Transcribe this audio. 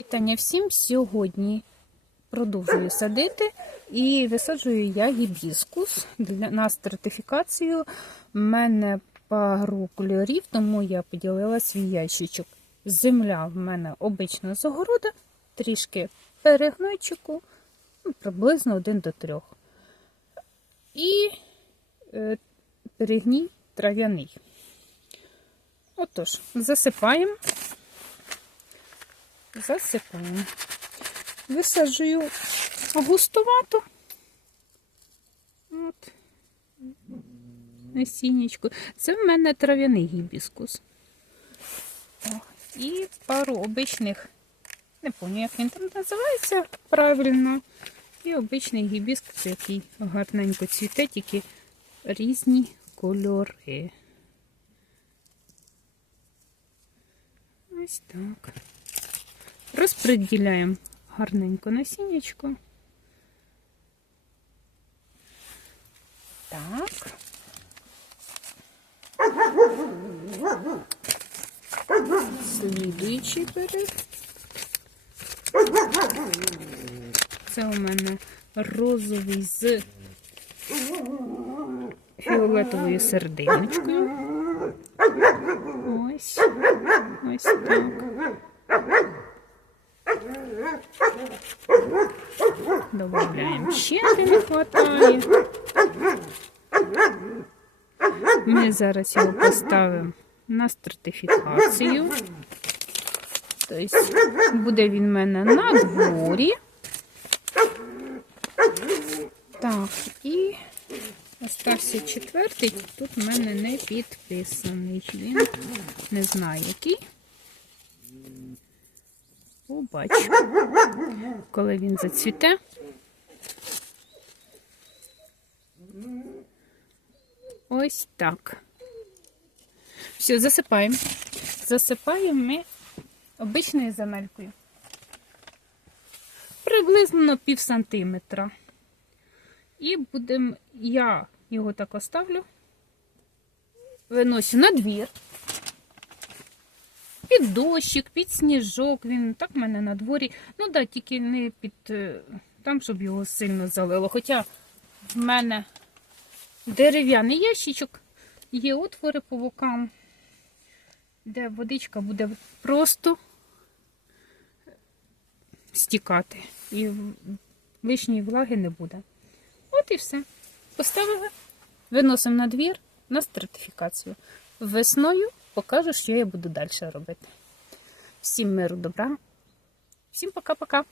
Вітання всім сьогодні продовжую садити і висаджую я гібіскус на стратифікацію. У мене пару кольорів, тому я поділила свій ящичок. Земля в мене обична з огорода, трішки перегнойчику, ну, приблизно 1 до 3. І е, перегній трав'яний. Отож, засипаємо засипаємо. Висаджую густовато. От. Насіннячко. Це в мене трав'яний гібіскус. І пару обичних, не пам'ятаю, як він там називається правильно. І обичний гібіскус, який гарненько цвіте, тільки різні кольори. Ось так. Розподіляємо гарненько насіннячко. Так. Слідуючий перед. Це у мене розовий з фіолетовою сердиночкою. Ось. Ось так. Добавляємо ще не хватає. Ми зараз його поставимо на стратифікацію. Тобто буде він в мене на дворі. Так, і остався четвертий, тут в мене не підписаний. Він не знаю який. Побачу, коли він зацвіте. Ось так. Все, засипаємо. Засипаємо ми обичною земелькою. Приблизно пів сантиметра. І будемо, я його так оставлю, виносю на двір. Під дощик, під сніжок, він так в мене на дворі. Ну да, тільки не під е, там, щоб його сильно залило. Хоча в мене дерев'яний ящичок, є отвори по бокам, де водичка буде просто стікати. І лишньої влаги не буде. От і все. Поставили, виносимо на двір на стратифікацію. Весною покажу, що я буду далі робити. Всім миру, добра. Всім пока-пока.